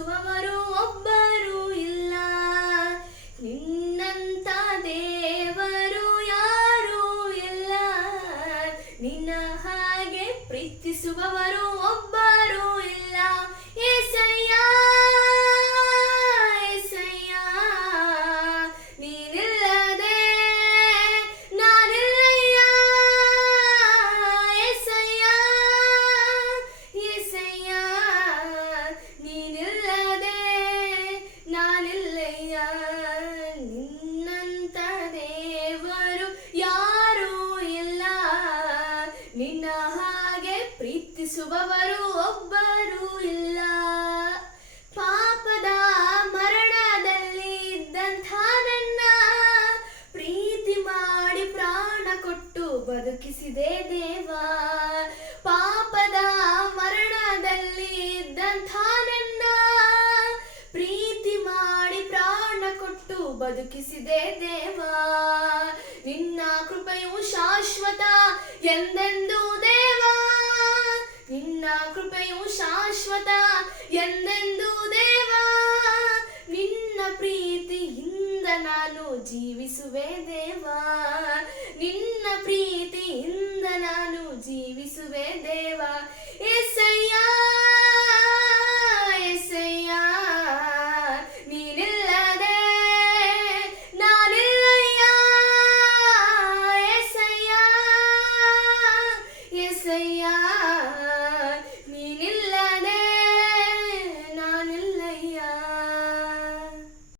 ಪ್ರೀತಿಸುವವರು ಒಬ್ಬರು ಇಲ್ಲ, ನಿನ್ನಂತ ದೇವರು ಯಾರೂ ಇಲ್ಲ, ನಿನ್ನ ಹಾಗೆ ಪ್ರೀತಿಸುವವರು ಒಬ್ಬರು ಇಲ್ಲ. ಏಸಯ್ಯ ಏಸಯ್ಯ ನೀನಿಲ್ಲದೆ ನಾನಿಲ್ಲಯ್ಯ, ಏಸಯ್ಯ ಏಸಯ್ಯ ನೀನಿಲ್ಲದೆ ನಾನಿಲ್ಲಯ್ಯ, ನಿನ್ನಂತ ದೇವರು ಯಾರೂ ಇಲ್ಲ, ನಿನ್ನ ಹಾಗೆ ಪ್ರೀತಿಸುವವರು ಒಬ್ಬರು ಇಲ್ಲ. ಪಾಪದ ಮರಣದಲ್ಲಿ ಇದ್ದಂಥ ನನ್ನ ಪ್ರೀತಿ ಮಾಡಿ ಪ್ರಾಣ ಕೊಟ್ಟು ಬದುಕಿಸಿದೆ ದೇವ. ಪಾಪದ ಮರಣದಲ್ಲಿ ಇದ್ದಂಥ ನನ್ನ ಪ್ರೀತಿ ಮಾಡಿ ಪ್ರಾಣ ಕೊಟ್ಟು ಬದುಕಿಸಿದೆ ದೇವ. ನಿನ್ನ ಕೃಪೆಯು ಶಾಶ್ವತ ಎಂದೆಂದೂ ದೇವ, ನಿನ್ನ ಕೃಪೆಯು ಶಾಶ್ವತ ಎಂದೆಂದೂ ದೇವ, ನಿನ್ನ ಪ್ರೀತಿಯಿಂದ ನಾನು ಜೀವಿಸುವೆ ದೇವ, ನಿನ್ನ ಪ್ರೀತಿಯಿಂದ ನಾನು ಜೀವಿಸುವೆ ದೇವ. ಏಸಯ್ಯ